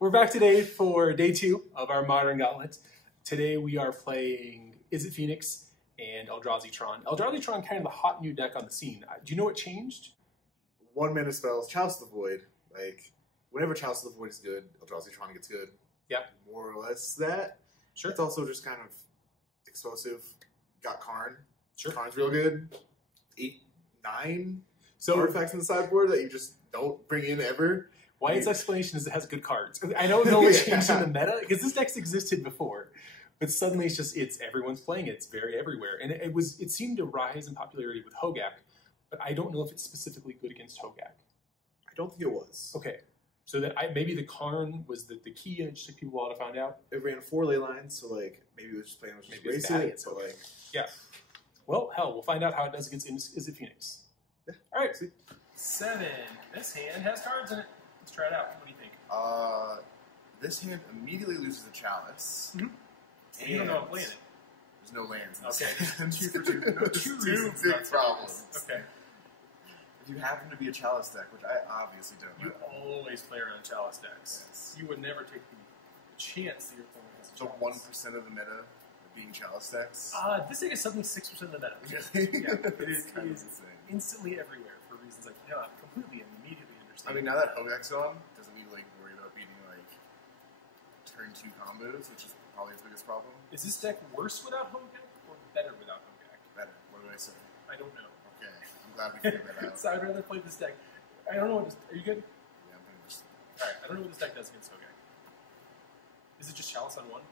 We're back today for day 2 of our Modern Gauntlet. Today we are playing Izzet Phoenix and Eldrazi Tron. Eldrazi Tron, kind of a hot new deck on the scene. Do you know what changed? 1 mana spells, Chalice of the Void. Like, whenever Chalice of the Void is good, Eldrazi Tron gets good. Yeah. More or less that. Sure. It's also just kind of explosive. Got Karn. Sure. Karn's real good. 8, 9 So artifacts in the sideboard that you just don't bring in ever. Wyatt's explanation is it has good cards. I don't know what changed in the meta, because this deck's existed before. But suddenly it's everyone's playing it. It's very everywhere. And it seemed to rise in popularity with Hogak, but I don't know if it's specifically good against Hogak. I don't think it was. Okay. So that maybe the Karn was the key, and it just took people a while to find out. It ran 4 ley lines, so like maybe it was just playing with just race it, but like yeah. Well, hell, we'll find out how it does against Izzet Phoenix. Yeah. All right. See? 7. This hand has cards in it. Let's try it out. What do you think? This hand immediately loses the Chalice. Mm-hmm. And you don't know I'm playing it. There's no lands in this Okay. hand. 2 for 2. No, Two reasons big not to. problems. Okay. If you happen to be a Chalice deck, which I obviously don't You know. always play around Chalice decks. Yes. You would never take the chance that your opponent has a So Chalice. 1% of the meta being Chalice decks. This thing is suddenly 6% of the meta. Really? Yeah, it is, It's kind it of is insane. instantly everywhere for reasons I cannot completely and immediately I understand. mean, now that Hogak's on, doesn't need to like worry about beating like turn 2 combos, which is probably its biggest problem. Is this deck worse without Hogak or better without Hogak? Better. What do I say? I don't know. Okay, I'm glad we figured that out. So I'd rather play this deck. I don't know what this... Are you good? Yeah, I'm pretty much. Alright, I don't know what this deck does against Hogak. Is it just Chalice on 1?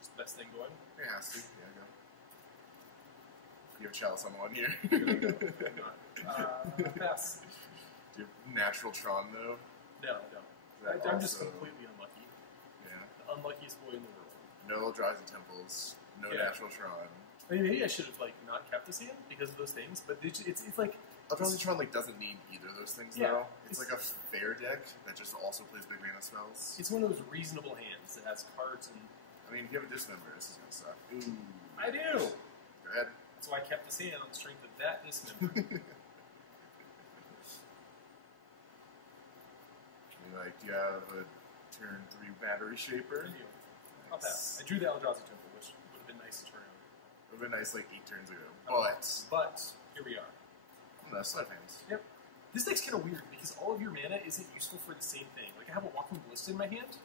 Just the best thing going? It has to. Yeah, go. You have Chalice on 1 here. Pass. Do you have natural Tron though? No. That I'm just also- completely unlucky. Yeah. The unluckiest boy in the world. No Eldrazi Temples. No Yeah. natural Tron. I mean, maybe I should have like not kept this hand because of those things, but it's like Eldrazi Tron like doesn't need either of those things Yeah, though. It's like a fair deck that just also plays big mana spells. it's one of those reasonable hands that has cards and I mean, if you have a dismember, this is gonna suck. Ooh. I do. Go ahead. That's why I kept this hand on the strength of that dismember. Like, do you have a turn 3 battery shaper? I'll pass. I drew the Eldrazi Temple, which would have been nice to turn over. It would have been nice like 8 turns ago. But here we are. No, sleight of hands. Yep. This deck's kind of weird because all of your mana isn't useful for the same thing. Like I have a Walking Ballista in my hand,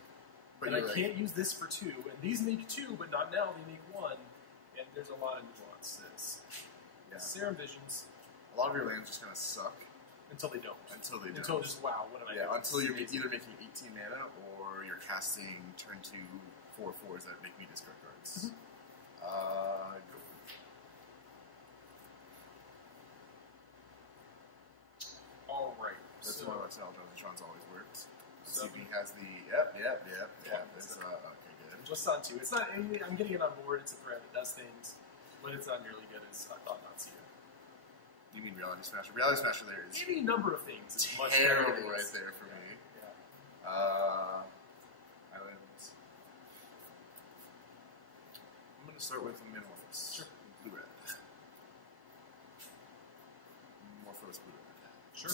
But and I you're like, can't use this for 2, and these make 2, but not now. They make 1, and there's a lot of nuance to this. yeah. Serum Visions A lot of your lands just kind of suck until they don't. until they don't. Until just wow, what am I doing? Yeah, until you're It's either making 18 mana or you're casting turn 2 4/4s that make me discard cards. Go. all right. That's So, how Eldrazi Tron's always worked. So- CP has the yep. It's okay, good. just on 2. It's not. I'm getting it on board. It's a threat. It does things, but it's not nearly good as I thought not to. You mean Reality Smasher? Reality Smasher there is Any number of things is much better terrible than right this. there for me. Yeah. Islands. I'm gonna start with Metamorphos. Sure. Blue red. Morphos blue red. Sure.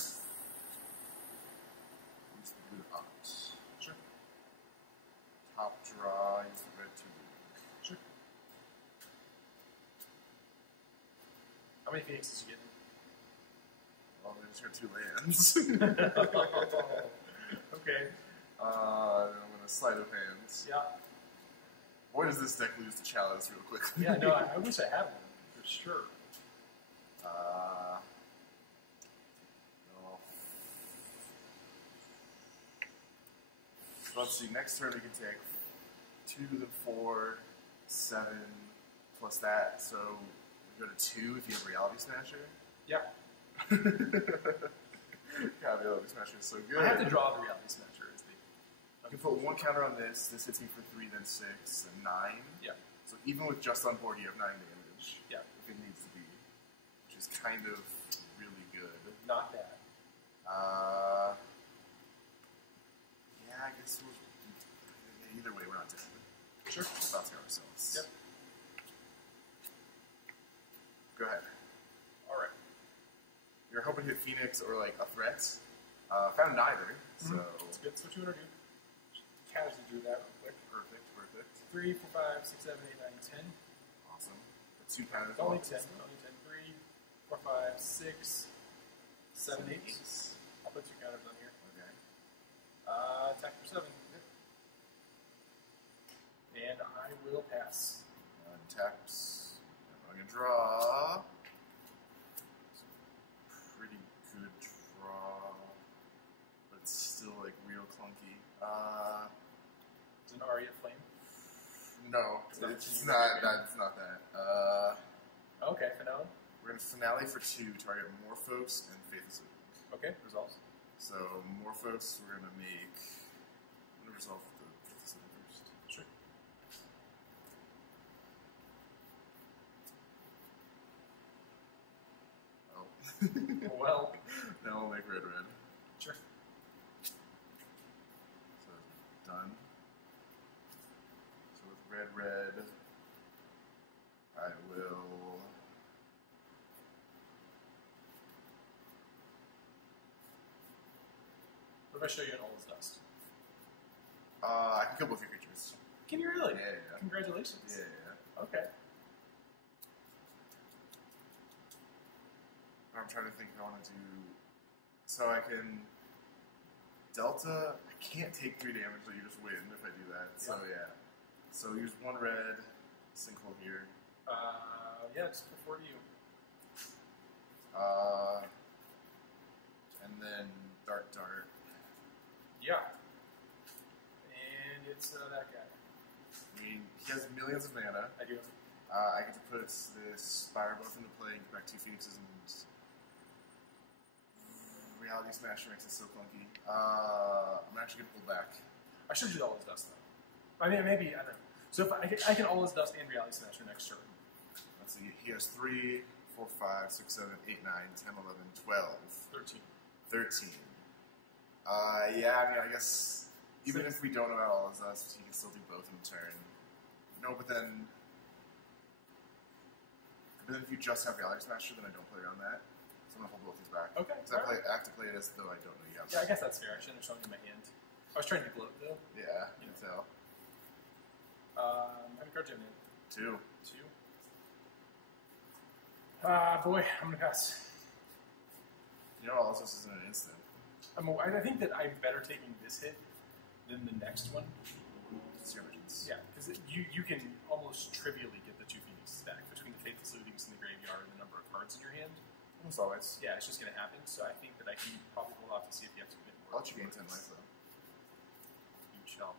Use the blue out. Sure. Top draw. Use the red 2 blue. Sure. How many Phoenixes you getting? Well, they just got 2 lands. Okay. Then I'm gonna sleight of hands. Yeah. Boy, does this deck lose to Chalice real quickly. Yeah. No, I wish I had one for sure. No. Let's see. Next turn we can take 2, then 4, 7, plus that. So we go to 2 if you have Reality Smasher. Yeah. God, Reality Smasher is so good. I have to draw the Reality Smasher as the. You can put 1 counter on this. This hits me for 3, then 6, then 9. Yeah. So even with just on board, you have 9 damage. Yeah. If it needs to be, which is kind of really good. Not bad. Yeah, I guess we'll. Either way, we're not dead. Sure. We're bouncing ourselves. Yep. Go ahead. All right. You're hoping to hit Phoenix or like a threat. Found neither, so That's good. So what you want to do? casually drew that real quick. Perfect, perfect. 3, 4, 5, 6, 7, 8, 9, 10. Awesome. The 2 counters. Only 10. Only 10. 3, 4, 5, 6, 7, 8. I'll put 2 counters on here. Okay. Attack for 7. Yep. And I will pass. Taps. I'm going to draw. Pretty good draw. But it's still like real clunky. Is an Aria Flame? No, it's not that. Okay, finale. We're going to finale for 2, target Morphos and Faithless Loop. Okay, resolves. So Morphos, we're going to make. I'm going to resolve the Faithless Loop first. Sure. Oh. Well. Now I'll make red. Sure. So done. So with red, I will. What if I show you an Ola's Dust? I can kill both your creatures. Can you really? Yeah. Congratulations. Yeah. Okay. I'm trying to think if I want to do. So I can. Delta. I can't take 3 damage, so you just win if I do that. So yeah. So use 1 red. Sinkhole here. Yeah, just before you. And then Dart. Yeah. And it's that guy. I mean, he has millions of mana. I do. I get to put this Spire Buff into play and get back 2 Phoenixes and Reality Smasher makes it so clunky. I'm actually going to pull back. I should do Ola's Dust, though. I mean, maybe, I don't know. So if I can Ola's Dust and Reality Smasher next turn. Let's see, he has 3, 4, 5, 6, 7, 8, 9, 10, 11, 12. 13. Yeah, I mean, I guess even if we don't know about Ola's Dust, he can still do both in a turn. No, but then if you just have Reality Smasher, then I don't play around that. So I'm going to hold both these back. Okay. Because I have to play it as though I don't know you have. Yeah, I guess that's fair. I shouldn't have shown you my hand. I was trying to gloat, though. Yeah, you can tell. How many cards do you have in? 2. 2. Boy, I'm going to pass. You know, all this isn't an instant. I think that I'm better taking this hit than the next one. It's your visions. Yeah, because you can almost trivially get the 2 Phoenixes back between the Faithless Lootings in the graveyard and the number of cards in your hand. Almost always. Yeah, it's just going to happen. So I think that I can probably hold off to see if you have to commit more. I'll let you gain 10 life, though. Huge help.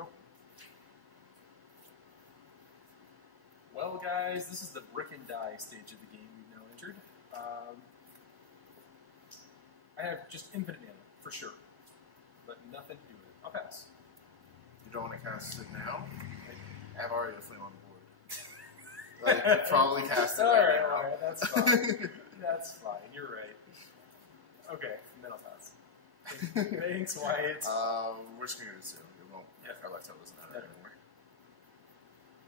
Go. Well, guys, this is the brick and die stage of the game we've now entered. I have just infinite mana, for sure. But nothing to do with it. I'll pass. You don't want to cast it now? I have already a flame on the board. Like, you probably cast it right now. Alright, that's fine. That's fine, you're right. Okay, then I'll pass. Thanks, Wyatt. We're just going to assume. It won't. Yeah. Our lifestyle doesn't matter anymore.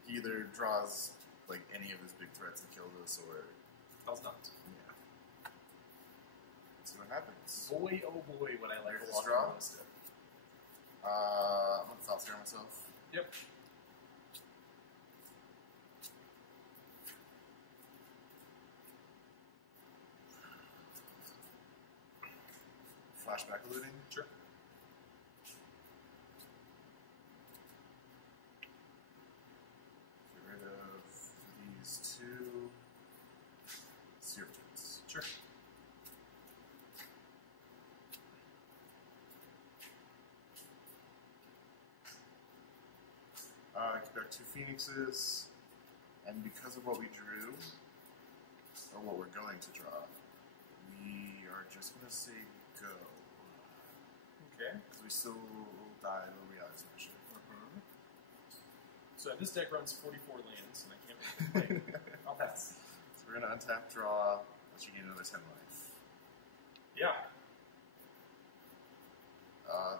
He either draws like any of his big threats and kills us, or Does not. yeah. Let's see what happens. Boy, oh boy, would I like There's to this walk draw. around this step. I'm gonna thought scare myself. Yep. Flashback eluding. Sure. Get rid of these 2. Searches. Sure. Get back 2 Phoenixes, and because of what we drew, or what we're going to draw, we are just going to say go. Okay. Because we still die to Reality Smasher. So this deck runs 44 lands, and I can't really play. I'll pass. So we're going to untap, draw, let you gain another 10 life. Yeah.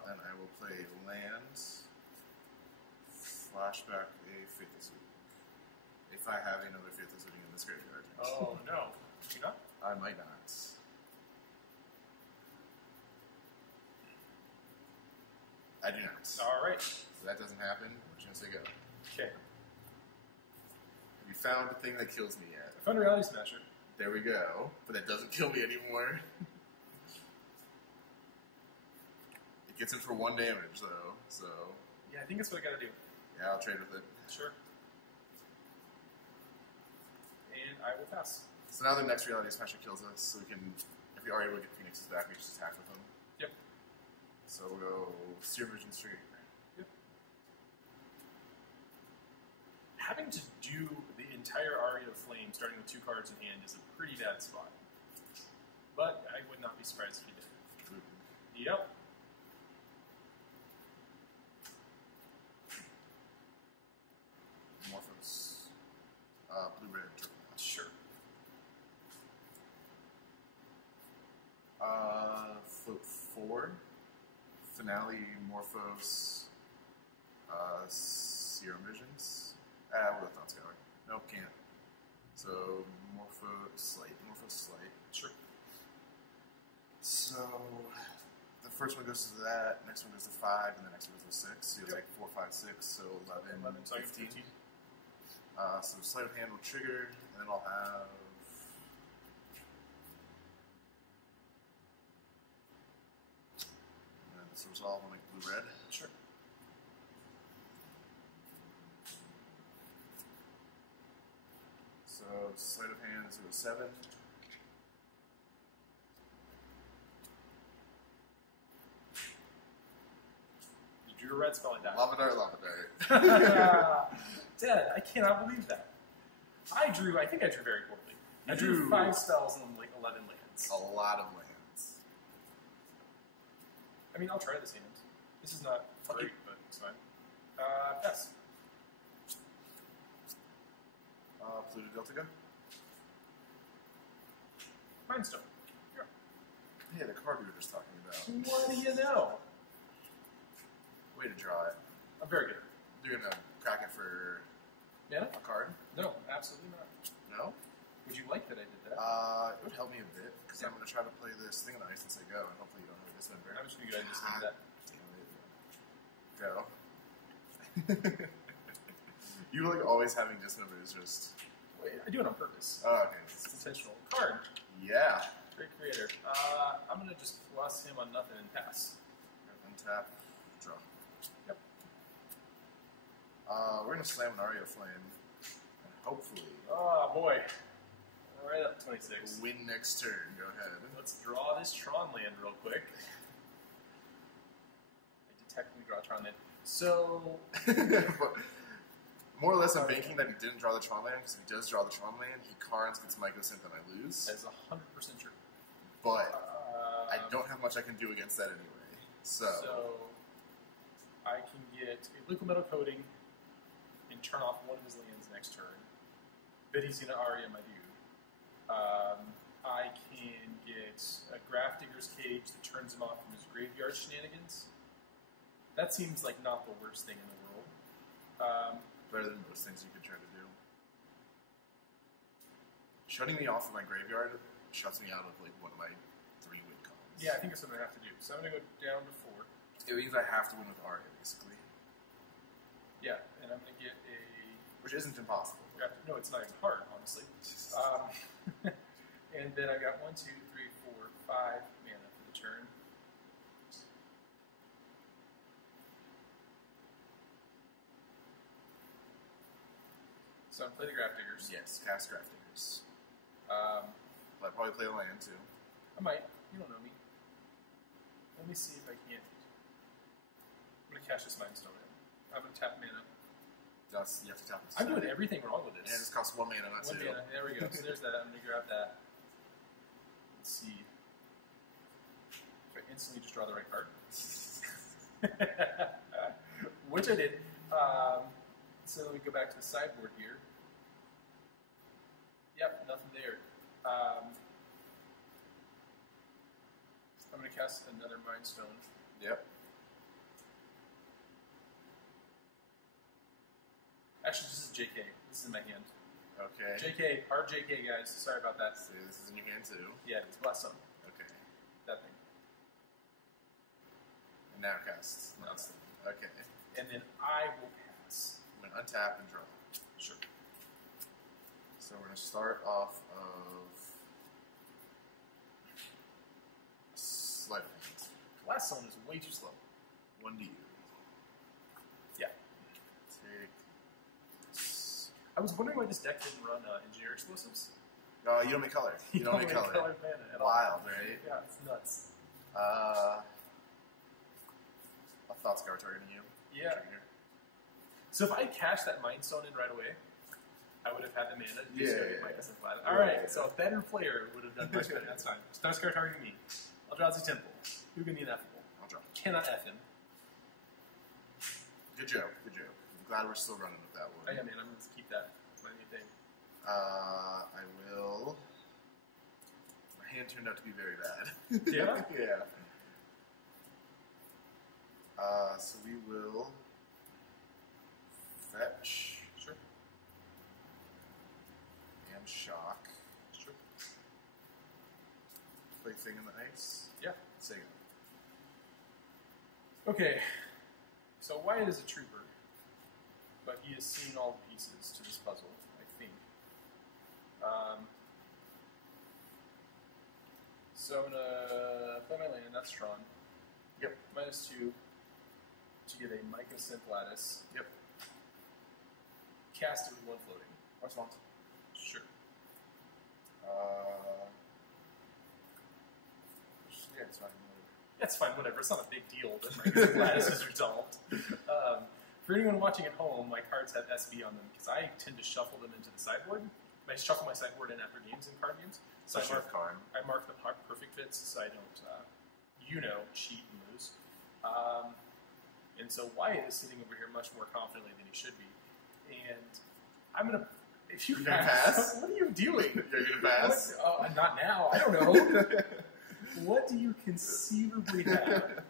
Then I will play land, flashback a Faithless Loop. If I have another Faithless Looping in this graveyard. Oh, no. Do you not? I might not. I do not. All right. So that doesn't happen. We're just going to say go. Okay. Have you found the thing that kills me yet? I found a Reality Smasher. There we go. But that doesn't kill me anymore. It gets him for 1 damage, though. So Yeah, I think that's what I got to do. yeah, I'll trade with it. Sure. And I will pass. So now the next Reality Smasher kills us, so we can, if we are able to get Phoenixes back, we just attack with them. Yep. So we'll go Seer Vision Street. Yep. Having to do the entire Aria of Flame starting with 2 cards in hand is a pretty bad spot. But I would not be surprised if he did. Yep. Morphos. Blue-red. Sure. Float 4. Finale, Morphos, Serum Visions. What a Thought Scholar. Nope, can't. So, Morphos Slate. Sure. So, the first one goes to that, next one goes to 5, and the next one goes to 6. So, you'll take 4, 5, 6, so 11 so 15. So, Sleight of Hand will trigger, and then I'll have. So resolve will make blue-red. Sure. So Sleight of Hand is a 7. You drew a red spell and died. Lava Dart. Dad, I cannot believe that. I think I drew very poorly. I drew 5 spells and like 11 lands. A lot of lands. I mean, I'll try this hand. This is not great, but it's fine. Pass. Polluted Delta. Mindstone. Here. Hey, the card we were just talking about. What do you know? Way to draw it. I'm very good. You're gonna crack it for Yeah? a card? No, absolutely not. No? Would you like that I did that? It would help me a bit, because I'm gonna try to play this thing on ice since I go, and hopefully you don't have a dismember. I'm just going to go ahead and just do that. Damn it. Go. You like always having dismembers just. Wait, I do it on purpose. Oh, okay. It's intentional. Card. Yeah. Great creator. I'm going to just plus him on nothing and pass. Untap, draw. Yep. We're gonna slam an Aria Flame, and hopefully Oh, boy. Right up 26. win next turn. Go ahead. Let's draw this Tron land real quick. I did technically draw Tron land. So, More or less, I'm banking that he didn't draw the Tron land, because if he does draw the Tron land, he Karns gets Mycosynth and I lose. that is 100% true. But I don't have much I can do against that anyway. So I can get a Liquid Metal Coating and turn off one of his lands next turn. But he's going to Aria my dude. I can get a Grafdigger's Cage that turns him off from his graveyard shenanigans. That seems like not the worst thing in the world. better than most things you could try to do. Shutting me off of my graveyard shuts me out of like one of my 3 win columns. Yeah, I think that's what I have to do. So I'm going to go down to 4. It means I have to win with Aria, basically. Yeah, and I'm going to get a... Which isn't impossible. No, it's not even hard, honestly. And then I got 1, 2, 3, 4, 5 mana for the turn. So I'm playing the Grafdiggers. Yes, cast Grafdiggers. Um, I'll probably play a land too. I might. You don't know me. Let me see if I can't. I'm going to cash this Mindstone in. I'm going to tap mana. You have to tap it. I'm doing everything wrong with And this. it just costs 1 mana, not 2. 1 mana. There we go. So there's that. I'm going to grab that. Let's see. If I instantly just draw the right card. Which I did. So let me go back to the sideboard here. Yep, nothing there. I'm going to cast another Mind Stone. Yep. Actually, this is JK. This is in my hand. Okay. JK, hard JK, guys. Sorry about that. So this is in your hand too. Yeah, it's bless them. Okay. That thing. And Now cast. Now it's Okay. and then I will pass. I'm going to untap and draw. Sure. So we're going to start off of sleight of hand. Last one is way too slow. 1 to you. Yeah. Take. I was wondering why this deck didn't run engineer explosives. You don't make color. You don't make color. Colored mana at all. Wild, right? Yeah, it's nuts. A Thought Scour targeting you. Yeah. Trigger. So if I cashed that Mind Stone in right away, I would have had the mana to just go get my Essence Flat. Yeah. Alright, so a better player would have done much better. That's fine. Star Scar targeting me. Eldrazi Temple. Who can be ineffable? I'll draw. Cannot F him. Good joke. Good joke. I'm glad we're still running with that one. Oh yeah, man, I'm going to keep that. That's my new thing. I will. My hand turned out to be very bad. Yeah? Yeah. So we will fetch Sure. and shock. Sure. Play thing in the ice. Yeah. Say Okay. So Wyatt is a trooper, but he has seen all the pieces to this puzzle, I think. So I'm gonna play my land, that's Tron. Yep. -2 to get a Magicfest Lattice. Yep. Cast it with 1 floating. Response. Sure. Yeah, it's fine. That's fine, whatever. It's not a big deal that Magicfest Lattice is resolved. For anyone watching at home, my cards have SB on them because I tend to shuffle them into the sideboard. I shuffle my sideboard in after games in card games. So I mark the perfect fits so I don't, cheat and lose. And so Wyatt is sitting over here much more confidently than he should be. And I'm going to... If you pass, what are you doing? You're going to pass? Not now. I don't know. What do you conceivably have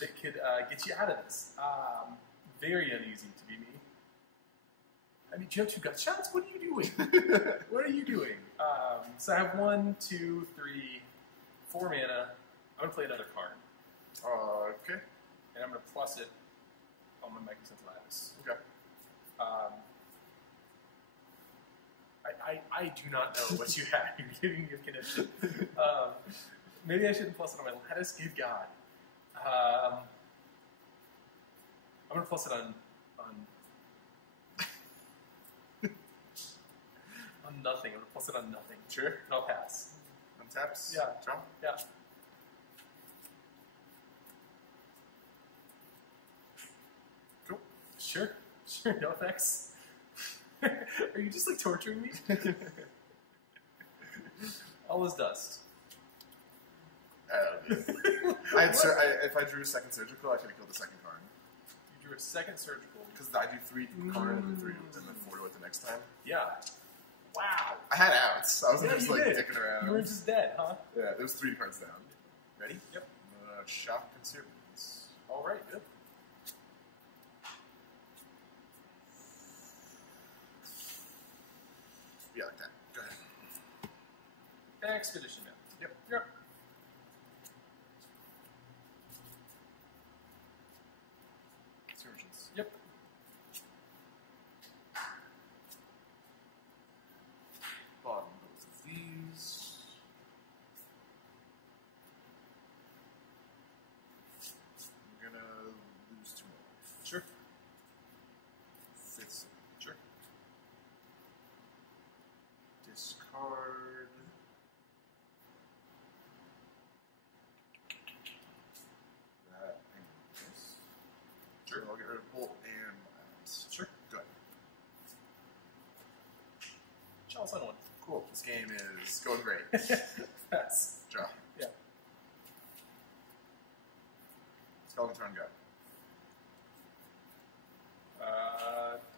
that could get you out of this? Very uneasy to be me. I mean, do you have 2 gut shots? What are you doing? What are you doing? So I have 1, 2, 3, 4 mana. I'm going to play another card. Okay. And I'm going to plus it on my Magicfest Lattice. Okay. I do not know what you have. You're giving me a connection. Maybe I shouldn't plus it on my Lattice. Good God. I'm going to plus it on nothing. I'm going to plus it on nothing. Sure. And I'll pass. Untaps? Yeah. Draw? Yeah. Cool. Sure. No effects. Are you just like torturing me? All is dust. If I drew a second surgical, I could have killed the second card. You drew a second surgical. Because I do 3 card and then 3 and then 4 to it the next time. Yeah. Wow. I had outs. I wasn't just like did. dicking around. You were just dead, huh? Yeah, there was 3 cards down. Ready? Yep. Shock Conservatives. All right, good. Yeah, like that. Go ahead. Expedition now. Yep. Yep. Surgeons. Yep. Bottom both of these. I'm gonna lose 2 more life. Sure. 5th. Sure. Discard. That and this. Sure. So I'll get rid of Bolt and Lands. Sure. Good. Chalice on 1. Cool. This game is going great. Pass. Draw. Yeah. Skeleton Tron, go.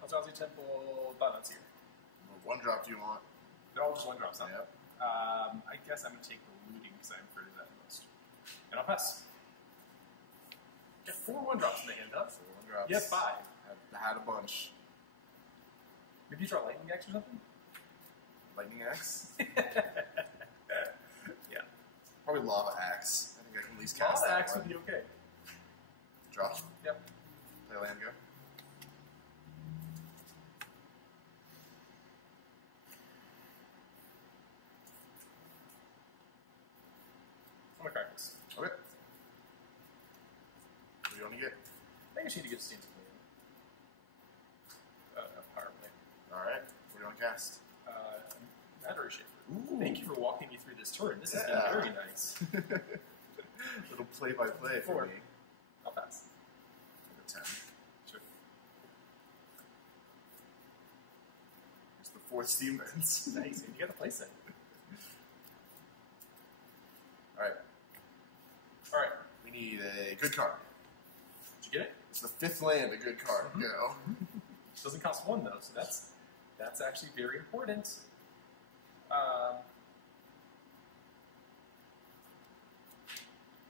Eldrazi Temple, Botnuts here. What 1 drop do you want? They're all just 1 drops, huh? Yep. I guess I'm going to take the looting because I'm afraid of that most. And I'll pass. Get 4 1-drops in the hand, huh? 4 drops. Yeah, 5. I had a bunch. Maybe you draw Lightning Axe or something? Lightning Axe? Yeah. Probably Lava Axe. I think I can at least cast Lava that Axe one. would be okay. Draw. Yep. Play a land, go. I'm gonna crack this. Okay. What do you want to get? I think I should need to get Steam's power play. Alright. What do you want to cast? Battery Shaper. Ooh. Thank you for walking me through this turn. This has Yeah. been very nice. Little play-by-play for 4. me. I'll pass. Number 10. Sure. It's the 4th Steam Vents. Nice. And you got the play set. Alright. Alright. We need a good card. Did you get it? It's the 5th land, a good card. Mhm. Go. It doesn't cost 1 though, so that's actually very important.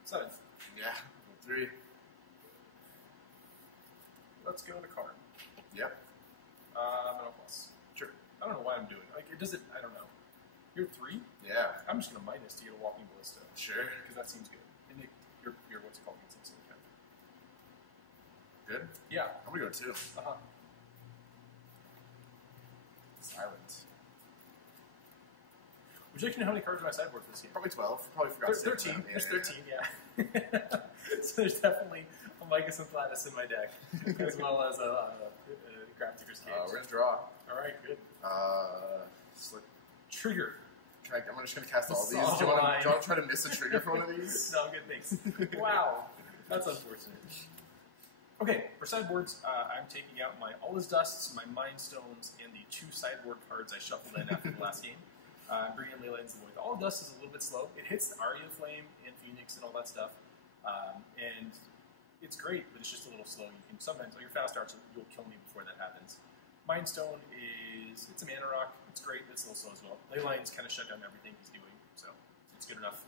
7. Yeah. 3. Let's go to card. Yep. No plus. Sure. I don't know why I'm doing it. Like, it doesn't, I don't know. You're 3? Yeah. I'm just going to minus to get a walking ballista. Sure. Because that seems good. And you're what's it called? It's Good. yeah. I'm gonna go 2. Uh-huh. Silent. Would you like to know how many cards are on my sideboard for this game? Probably 12. Probably forgot to say 13. that. There's 13, yeah. So there's definitely a Magicfest Vegas in my deck, as well as a Grapdigger's Cage. We're gonna draw. All right, good. Slip. Trigger. I'm just gonna cast all The these. Do you saw want to try to miss a trigger for one of these? No, I'm good, thanks. Wow. That's unfortunate. Okay, for sideboards, I'm taking out my All Is Dusts, my Mind Stones, and the 2 sideboard cards I shuffled in after the last game. I'm bringing in Leyland's the Void. The All Is Dust is a little bit slow. It hits the Aria Flame and Phoenix and all that stuff. And it's great, but it's just a little slow. You can sometimes, your fast starts, you'll kill me before that happens. Mind Stone it's a mana rock. It's great, but it's a little slow as well. Leyland's kind of shut down everything he's doing, so it's good enough.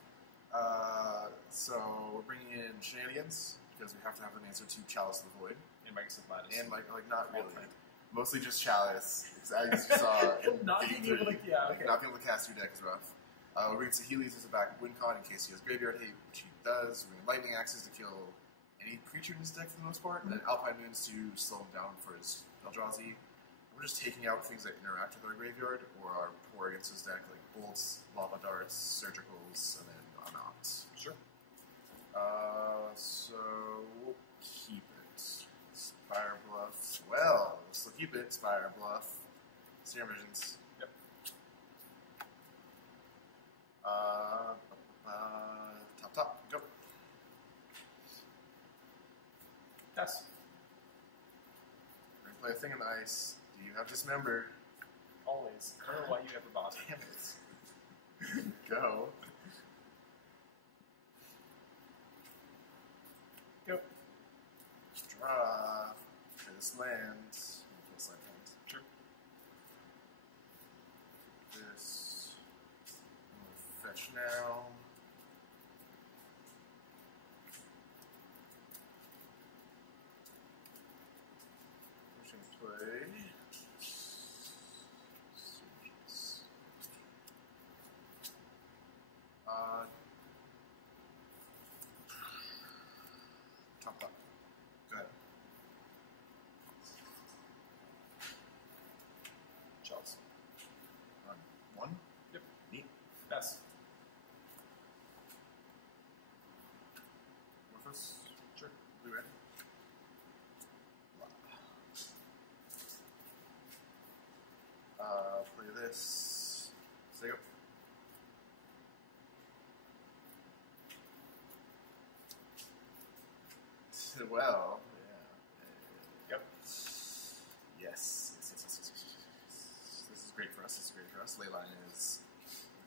So we're bringing in Shenanigans, because we have to have an answer to Chalice of the Void. And Magicfest Vegas. And like not really. Mostly just Chalice. As you saw in Not Game being able 3. to, yeah, okay. Not being able to cast your deck is rough. We're bringing Saheeli's as a backup win con in case he has graveyard hate, which he does. We're bringing Lightning Axes to kill any creature in his deck for the most part, and then Alpine Moons to slow him down for his Eldrazi. We're just taking out things that interact with our graveyard or are poor against his deck, like bolts, lava darts, surgicals, and then Anox. Sure. So we'll keep it. Spire Bluff. Well, we'll still keep it. Spire Bluff. Serum Visions. Yep. Top. Go. Yes. We're gonna play a thing on the ice. Do you have Dismember? Always. I don't know why you ever bothered. Damn it. Go. Go. Draw. For this land. Sure. This. I'm gonna fetch now. Pushing play. Top up. Go ahead. Chalice. On 1? Yep. Neat. Yes. Morphos? Sure. Blue red? Play this. Say go. Well, yeah. Yep. Yes. This is great for us. Leyline is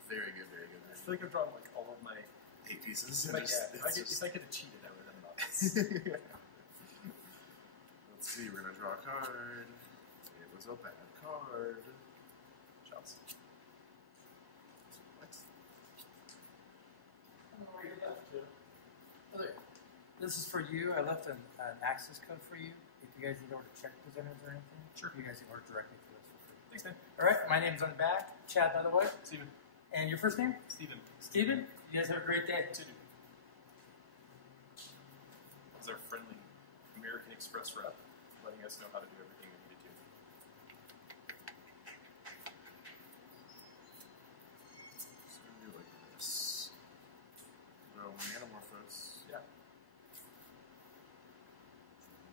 very good. I feel like I've drawn like all of my 8 pieces. If I could have cheated, I would have done about this. Let's see, we're gonna draw a card. It was a bad card. Chalice. What? This is for you. I left an access code for you. If you guys need to order check presenters or anything, Sure. You guys can order directly for this for free. Thanks, man. All right, my name's on the back. Chad, by the way. Steven. And your first name? Steven. Steven. You guys have a great day. Steven. Those are friendly American Express rep, letting us know how to do everything we need to do. So I'm gonna do like this. Go Manamorphose. Yeah.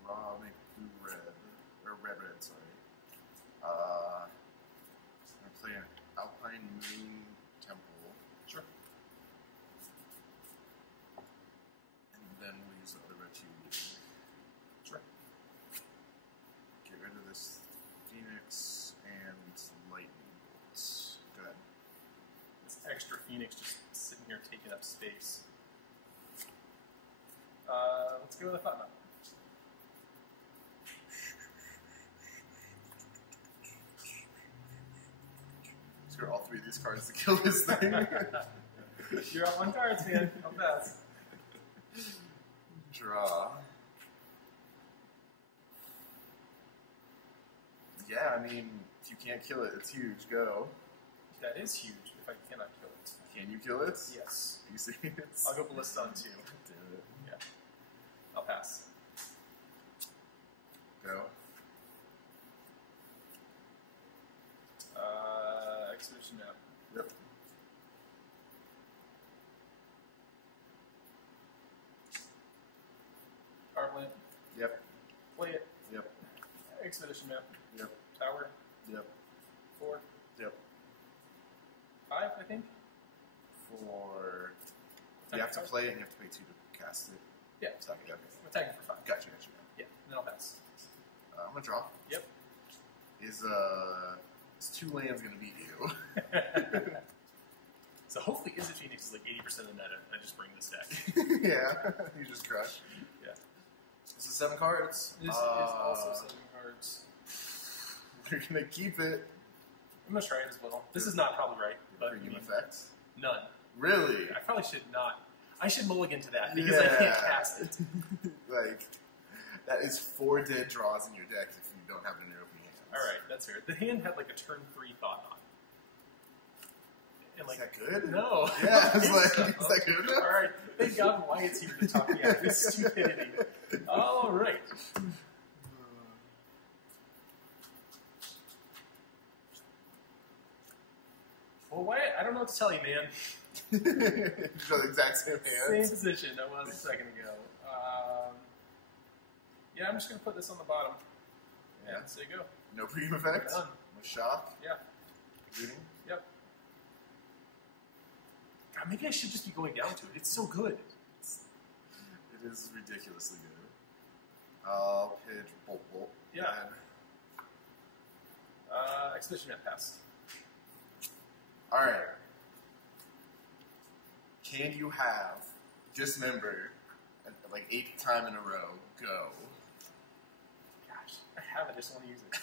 Draw, make blue red. Or red, sorry. I'm gonna play an Alpine Moon Temple. Sure. And then we'll use the other red two. Sure. Get rid of this Phoenix and Lightning Bolts. Go ahead. This extra Phoenix just sitting here taking up space. Let's go with a Thought Knot. Screw all three of these cards to kill this thing. You're up on cards, man. How fast? Draw. Yeah, I mean, if you can't kill it, it's huge. Go. That is huge if I cannot kill it. Can you kill it? Yes. You see it? I'll go Ballista on 2. Damn it. Yeah. I'll pass. Go. Expedition map. Yep. Artland. Yep. Play it. Yep. Expedition map. Yep. Tower. Yep. 4. Yep. 5, I think. For... You have to play it and you have to pay 2 to cast it. Yeah. So, okay. I'm attacking for 5. Gotcha. Yeah. Then I'll pass. I'm gonna draw. Yep. Is 2 lands gonna beat you? So hopefully Izzet Phoenix is like 80% of the meta, and I just bring this deck. Yeah. You just crush. Yeah. This is 7 cards. This is also 7 cards. We're gonna keep it. I'm gonna try it as well. This is not probably right, but Premium effect. none. Really? I probably should not. I should mulligan to that because I can't cast it. Like, that is 4 dead draws in your deck if you don't have it in your opening hands. Alright, that's fair. The hand had like a turn 3 Thought Knot. And like, Is that good? No. Yeah, it's like, is that good? Alright, thank God Wyatt's here to talk me out of this stupidity. Alright. Well, Wyatt, I don't know what to tell you, man. You're the exact same Same hands. position I was a second ago. Yeah, I'm just going to put this on the bottom. Yeah. And so you go. No premium effect? Done. No shock? Yeah. Reading? Yep. God, maybe I should just be going down to it. It's so good. It is ridiculously good. I'll pitch Bolt. Yeah. And Expedition Map passed. Alright. Can you have Dismember like 8th time in a row? Go. Gosh, I have it. I just want to use it.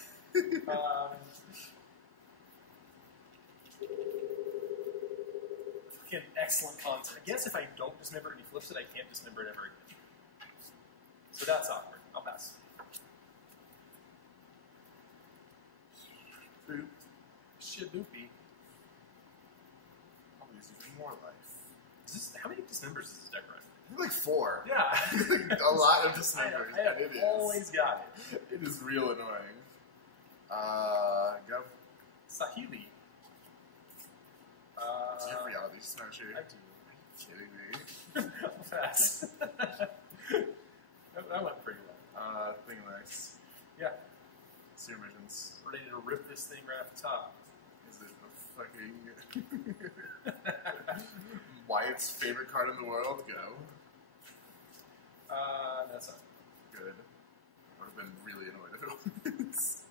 Fucking excellent concept. I guess if I don't dismember it and he flips it, I can't dismember it ever again. So that's awkward. I'll pass. Boop. Shit, loopy. I'll use even more life. Is this, how many dismembers is this deck running? I think like 4. Yeah. A lot of Dismembers. I have It is. always got it. It is real annoying. Go. Sahili. Do you have Reality Snatcher? I do. Are you kidding me? I'll pass. that went pretty well. Thing nice. Yeah. Seer Missions. Ready to rip this thing right off the top. Is it a fucking Wyatt's favorite card in the world? Go. That's not Good. I would have been really annoyed if it was.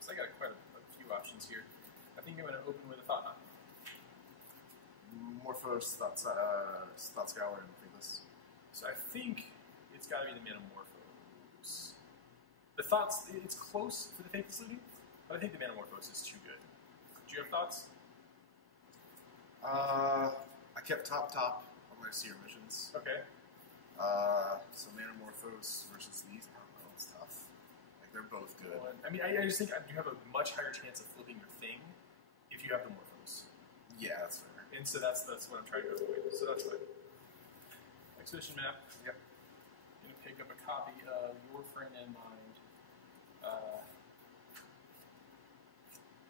So I got quite a few options here. I think I'm going to open with a Thought Knot. Morphos, Thought Scour, and Thinkless. So I think it's got to be the Manamorphose. The Thoughts, it's close for the Faithless Looting, but I think the Manamorphose is too good. Do you have thoughts? I kept top on my Seer Missions. Okay. So Manamorphose versus these, I don't know, it's tough. Like, they're both good. Well, I mean, I just think you have a much higher chance of flipping your thing if you have the Morphose. Yeah, that's fair. And so that's what I'm trying to avoid. So that's fine. position map. Yep. I'm going to pick up a copy of Your Friend and Mind. I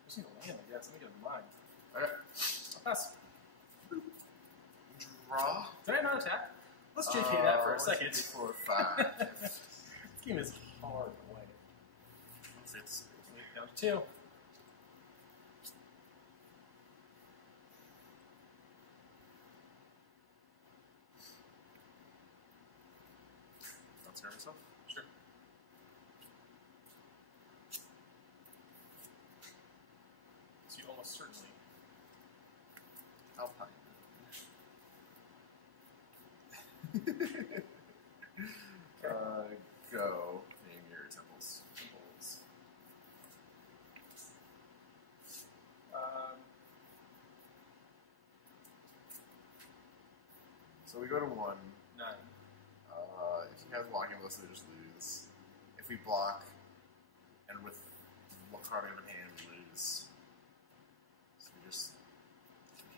just need a land, I guess. Let me get a mind. Okay. I'll pass. Draw. Did I not attack? Let's JK that for a second. 1, 2, 3, 4, 5. This game is hard to win. It's Down to 2. I'll scare myself. Sure. So you almost certainly. Alpine. Go. Name your temples. Symbols. So we go to 1. 9. If he has blocking, let's just lose. If we block, and with what card in hand, we lose. So we just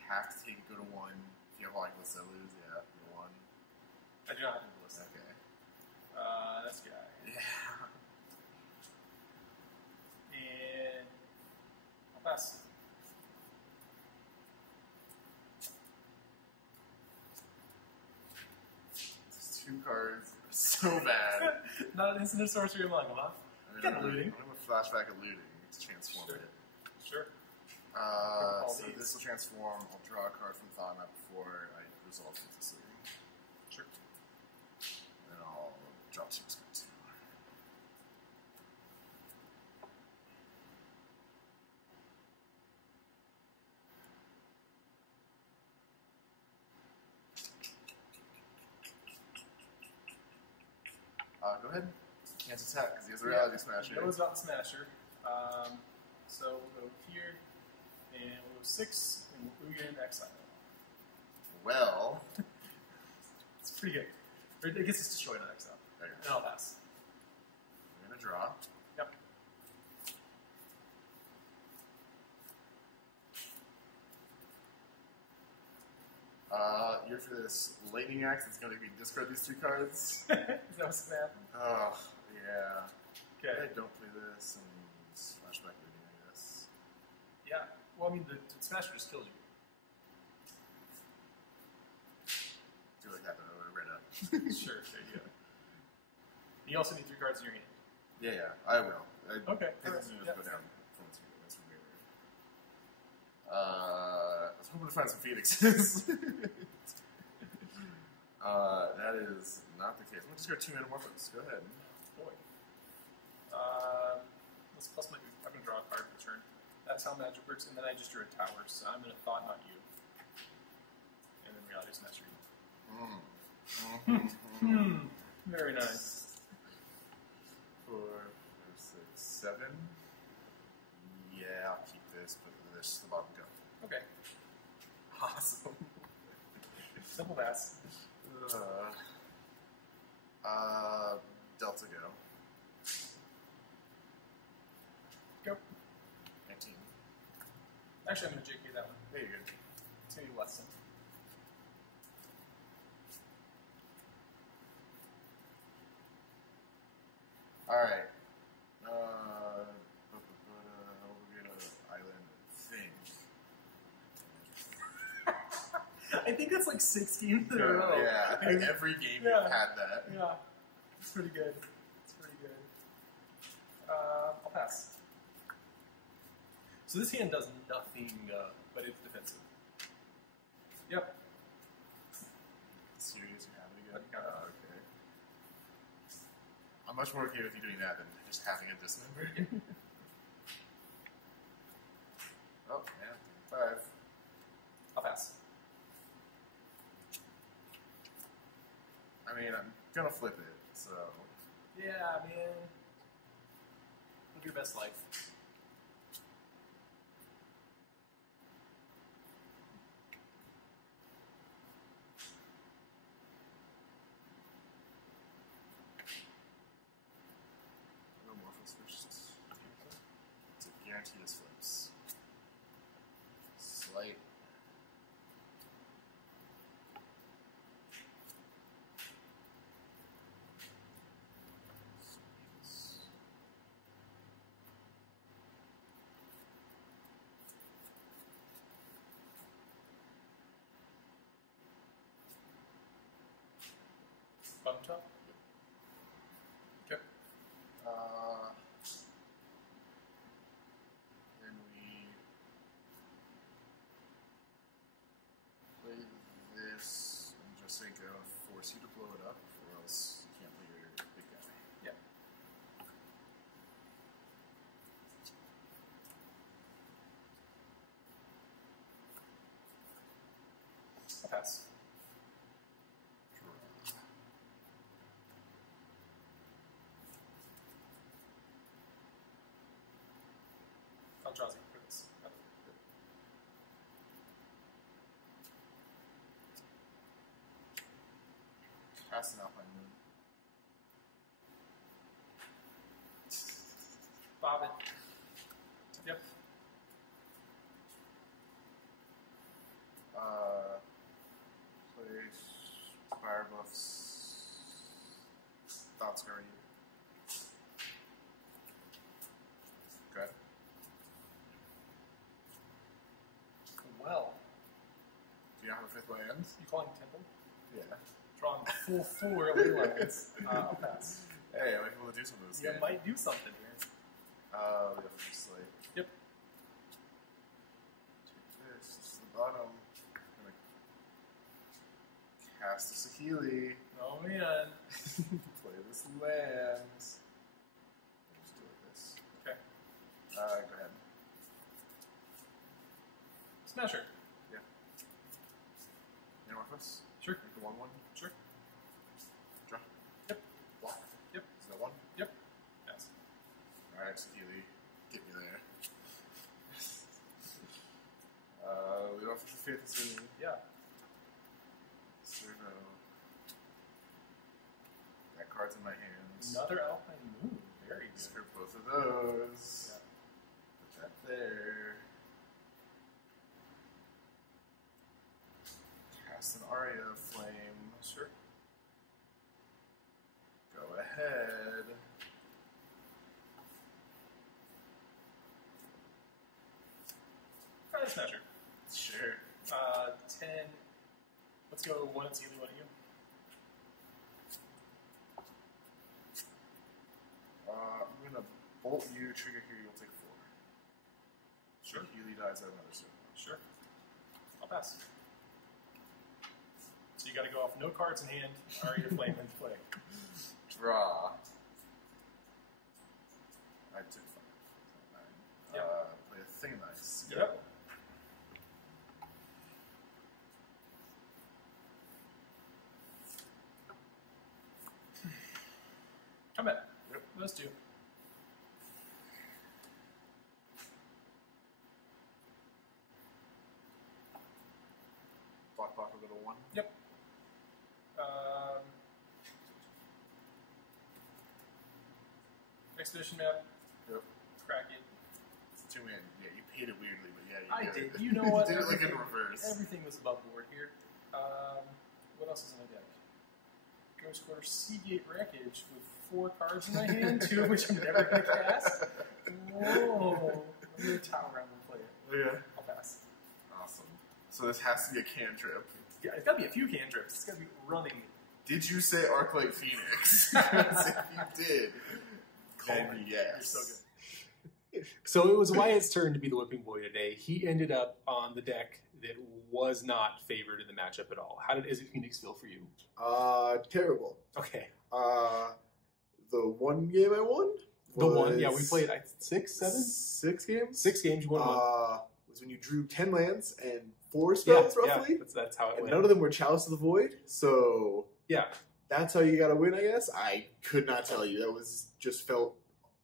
have to take go to 1. If you have blocking, let's lose. Yeah, go to 1. I do not have a list. Okay. This guy. Yeah. And I'll pass. These 2 cards are so bad. Not an instant sorcery among them, huh? Get looting. I'm going to flashback at looting to transform Sure. it. Sure. So this will transform. I'll draw a card from Thought Map before I resolve this. Sure. And then I'll drop 2 cards. Go ahead. Can't attack because he has a reality smasher. Knows about the smasher. So we'll go here, and we'll go 6, and we'll Ugin exile. Well, It's pretty good. Or it gets us destroyed on exile. okay. And I'll pass. I'm going to draw. Yep. You're for this lightning axe. It's going to be discard these 2 cards. Is that what's going to happen? Oh, yeah. Okay. I don't play this and flashback looting, I guess. Yeah. Well, I mean, the smasher just kills you. Do like that, but I would have read up. Sure, you go. You also need 3 cards in your hand. Yeah, I will. Okay. I Alright. think Yeah. go down from 2. That's weird. I was hoping to find some phoenixes. That is not the case. I'm going to just go 2 Metamorphos. Go ahead. Boy. Let's plus my. I'm going to draw a card per turn. That's how magic works. And then I just drew a tower, so I'm going to thought not you. And then reality smash you. Very nice. 4, 5, 6, 7. Yeah, I'll keep this, but this is the bottom go. Okay. Awesome. Simple pass. Delta go. Go. 19. Actually, I'm going to JK that one. There you go. It's going to be less than. Alright. We'll get an island thing. I think that's like 16 in a row. Yeah, I think every game Yeah. we've had that. Yeah. It's pretty good. It's pretty good. I'll pass. So this hand does nothing, but it's defensive. Yep. Serious, you're having a good. Okay. I'm much more okay with you doing that than just having a dismember. Oh, yeah. 5. I'll pass. I mean, I'm gonna flip it, so. Yeah, man. Live your best life. No more flips first. To guarantee this flips. Slight. Bottom top? Okay. Then we play this and just say go force you to blow it up, or else you can't play your big guy. Yeah. I'll pass. Eldrazi for this. Passing out my moon. Bob it. Yep. Play fire buffs. Thoughts guardian. Good. Well, Do you have a fifth land? you calling Temple? Yeah. Drawing full 4 ley lines. I'll pass. Hey, I might be able to do something with this You game. might do something here. We have to slate. Yep. Take this to the bottom. I'm gonna cast a Sakili. Oh man. Play this land. Just do it like this. Okay. Go ahead. Smasher. Yeah. Metamorphose. Sure. Make the 1/1. Sure. Draw. Yep. Block. Yep. Is that 1? Yep. Pass. Alright, Sakili. Get me there. We don't have to fit this in. Yeah. Servo. That card's in my hands. Another Alpine Moon. Very good. Discard both of those. Yeah. Put that there. Cast an Aria Flame. Sure. Go ahead. Try the Smasher. Sure. 10. Let's go 1 at Sealy, 1 at you. I'm gonna bolt you, trigger here, you'll take 4. Sure. Healy dies at another circle. Sure. I'll pass. So you got to go off no cards in hand, Aria Flame into play. Draw. I took 5. Yep. Play a thing nice. Yep. Combat. Yep. Those two. Block a little 1. Yep. Expedition map. Yep. Crack it. It's 2 in. Yeah, you paid it weirdly, but yeah, you I did. did. You know what? You did it like in Everything- reverse. Everything was above board here. What else is in the deck? Ghost Quarter Seagate Wreckage with 4 cards in my hand, 2 of which I'm never going to cast. Whoa. I'm going to tower around and play it. Okay. I'll pass. Awesome. So this has to be a cantrip. Yeah, it's got to be a few cantrips. It's got to be running. Did you say Arclight Phoenix? Because if you did, then yes. You're so good. So it was Wyatt's turn to be the whipping boy today. He ended up on the deck that was not favored in the matchup at all. How did Izzet Phoenix feel for you? Terrible. Okay. The one game I won? The one, yeah, we played 6, 7? 6 games? 6 games, you won one. Was when you drew 10 lands and 4 spells, roughly. Yeah, that's how it And went. none of them were Chalice of the Void, so Yeah. that's how you gotta win, I guess. I could not tell you. That was just felt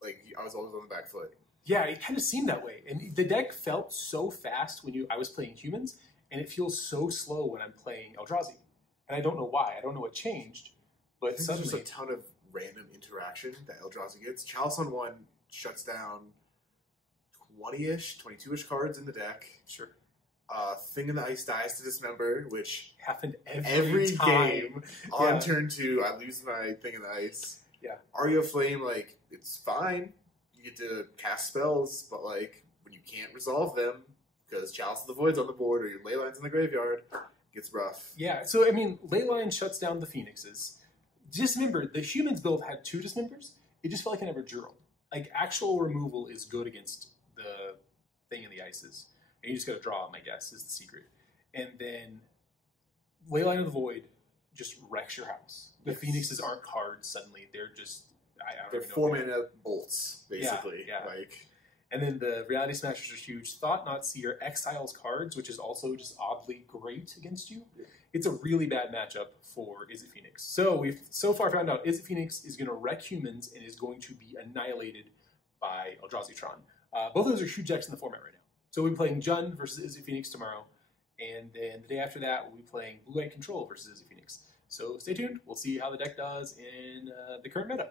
like I was always on the back foot. Yeah, it kind of seemed that way. And the deck felt so fast when I was playing humans, and it feels so slow when I'm playing Eldrazi. And I don't know why. I don't know what changed. I But think there's just suddenly, a ton of random interaction that Eldrazi gets. Chalice on 1 shuts down 20-ish, 22-ish cards in the deck. sure, Thing in the Ice dies to Dismember, which happened every time. game on Yeah. turn 2, I lose my Thing in the Ice. Yeah. Aria Flame, like, it's fine. You get to cast spells, but, like, when you can't resolve them, because Chalice of the Void's on the board or your Leyline's in the graveyard, it gets rough. Yeah, so I mean, Leyline shuts down the Phoenixes. Dismember, the humans build had 2 dismembers. It just felt like I never drew them. Like, actual removal is good against the thing in the ices. And you just got to draw them, I guess, is the secret. And then Leyline of the Void just wrecks your house. The Phoenixes aren't cards suddenly. They're just... They're 4-mana bolts, basically. Yeah. Like, and then the Reality Smashers are huge. Thought Not Seer exiles cards, which is also just oddly great against you. Yeah. It's a really bad matchup for Izzet Phoenix. So we've so far found out Izzet Phoenix is going to wreck humans and is going to be annihilated by Eldrazi Tron. Both of those are huge decks in the format right now. So we'll be playing Jund versus Izzet Phoenix tomorrow. And then the day after that, we'll be playing Blue White Control versus Izzet Phoenix. So stay tuned. We'll see how the deck does in the current meta.